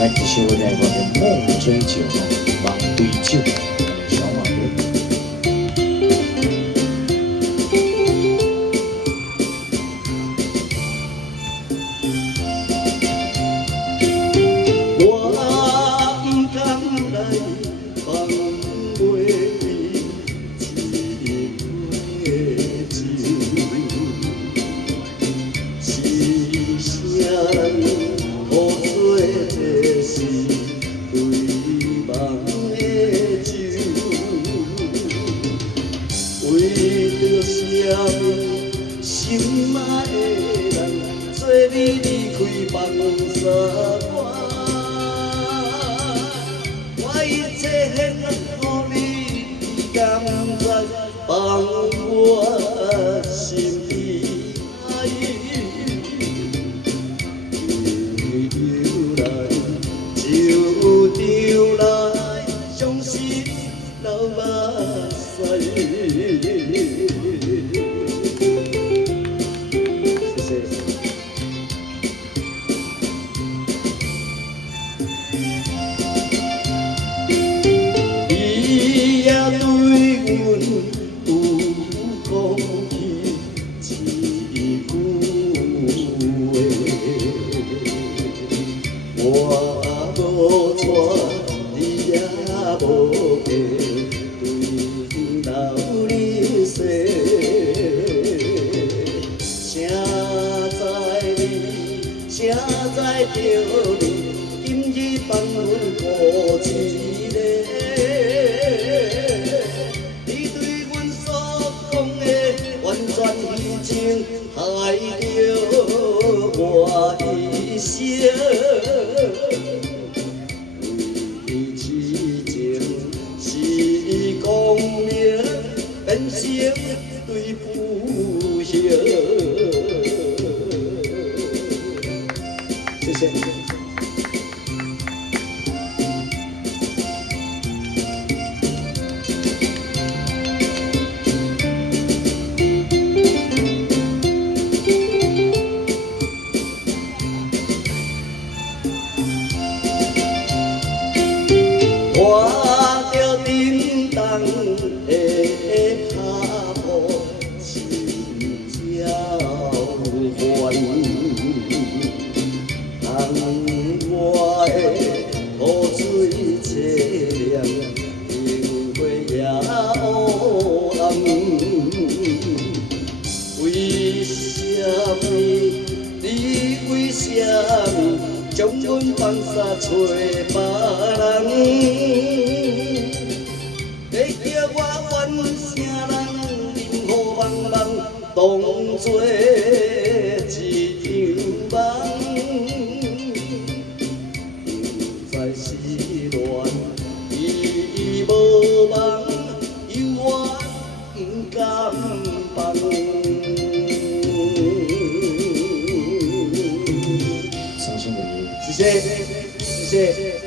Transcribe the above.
来继续我来我的梦追酒，梦对酒，小马哥。我不敢来放袂你一杯酒，是啥苦做这是对梦的酒，为着啥物心爱的人，做你离开放傻我。我一切献予你，甘愿放我心爱。就来相思流目屎。谢谢。你也对阮有讲起一句话，我无错，你也无骗，对老你说，谁知着你，今日放阮孤一个。你对阮所讲的完全虚情，害着我一生。为痴情是光明，变成对不幸。谢谢。看着叮当的脚步，心照烦。当我的雨水凄凉，灯火也黑暗。为什么？你为什么将阮放下找别人？要叫我怨啥人？任何茫茫当作一场梦。不知是恋意无望，犹原不甘放。伤心的夜，谢谢，谢谢。